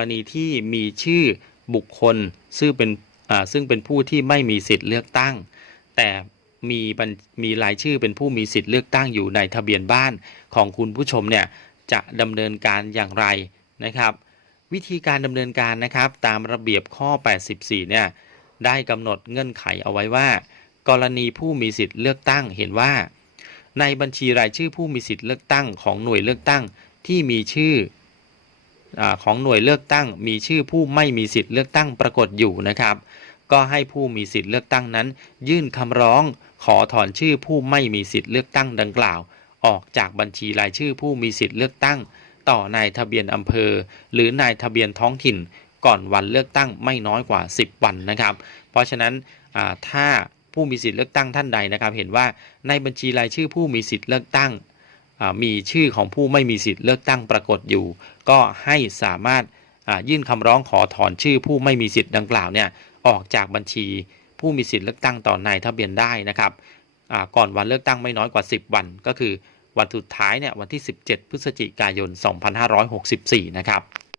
รณีที่มีชื่อบุคคลซึ่งเป็นซึ่งเป็นผู้ที่ไม่มีสิทธิ์เลือกตั้ง แต่มีมีรายชื่อเป็นผู้มีสิทธิ์เลือกตั้งอยู่ในทะเบียนบ้านของคุณผู้ชมเนี่ยจะดำเนินการอย่างไรนะครับ วิธีการดำเนินการนะครับ ตามระเบียบข้อ 84 เนี่ยได้กำหนดเงื่อนไขเอาไว้ว่า กรณีผู้มีสิทธิ์เลือกตั้งเห็นว่า ในบัญชีรายชื่อผู้มีสิทธิ์เลือกตั้งของหน่วยเลือกตั้งที่มีชื่อ ของหน่วยเลือกตั้ง มีชื่อผู้ไม่มีสิทธิ์เลือกตั้งปรากฏอยู่นะครับ ก็ให้ผู้มีสิทธิ์เลือกตั้งนั้น ยื่นคำร้องขอถอนชื่อผู้ไม่มีสิทธิ์เลือกตั้งดังกล่าว ออกจากบัญชีรายชื่อผู้มีสิทธิ์เลือกตั้ง ต่อนายทะเบียนอำเภอ หรือนายทะเบียนท้องถิ่น ก่อนวันเลือกตั้งไม่น้อยกว่า 10 วันนะครับ เพราะฉะนั้นถ้าผู้มีสิทธิ์เลือกตั้งท่านใดนะครับ เห็นว่าในบัญชีรายชื่อผู้มีสิทธิ์เลือกตั้ง มีชื่อของผู้ไม่มีสิทธิ์เลือกตั้งปรากฏอยู่ ก็ให้สามารถยื่นคำร้องขอถอนชื่อผู้ไม่มีสิทธิ์ดังกล่าวเนี่ยออกจากบัญชีผู้มีสิทธิ์เลือกตั้งต่อนายทะเบียนได้นะครับก่อนวันเลือกตั้งไม่น้อยกว่า 10 วัน ก็คือวันสุดท้ายเนี่ยวันที่ 17 พฤศจิกายน 2564 นะครับ